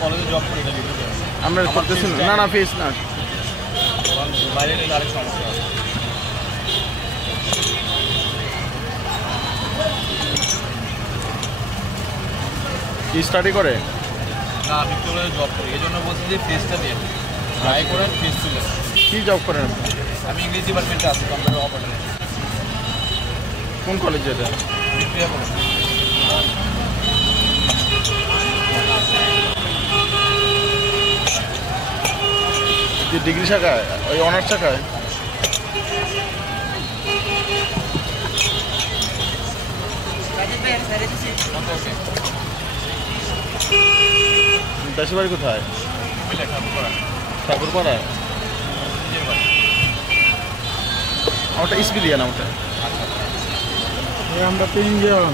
কলেজে জব করি না ডিগ্রিতে। আমরা করতেছি না না ফিস না বাইরে নিলে আরেক সমস্যা আছে। কি স্টাডি করে? না আমি কলেজে জব করি, এই জন্য বলছি যে ফিসটা দিয়ে ট্রাই করেন, ফিস তুলে। কি জব করেন? আমি ইংলিশ ডিপার্টমেন্টে আছি, কম্পিউটার অপারেটর। কোন কলেজে এটা? Victoria college. ডিগ্রি শাখায়, ওই অনার্স শাখায়? দেশের বাড়ি কোথায়? ঠাকুরপাড়ায়। ওটা ইসপি দিয়ে না ওটা। আমরা তিনজন।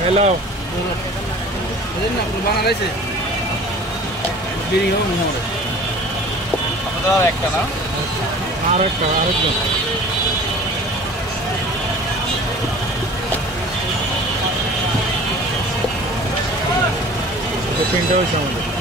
হ্যালো বাংলাদেশে একটা না আরেকজন তিনটা হয়েছে আমাদের।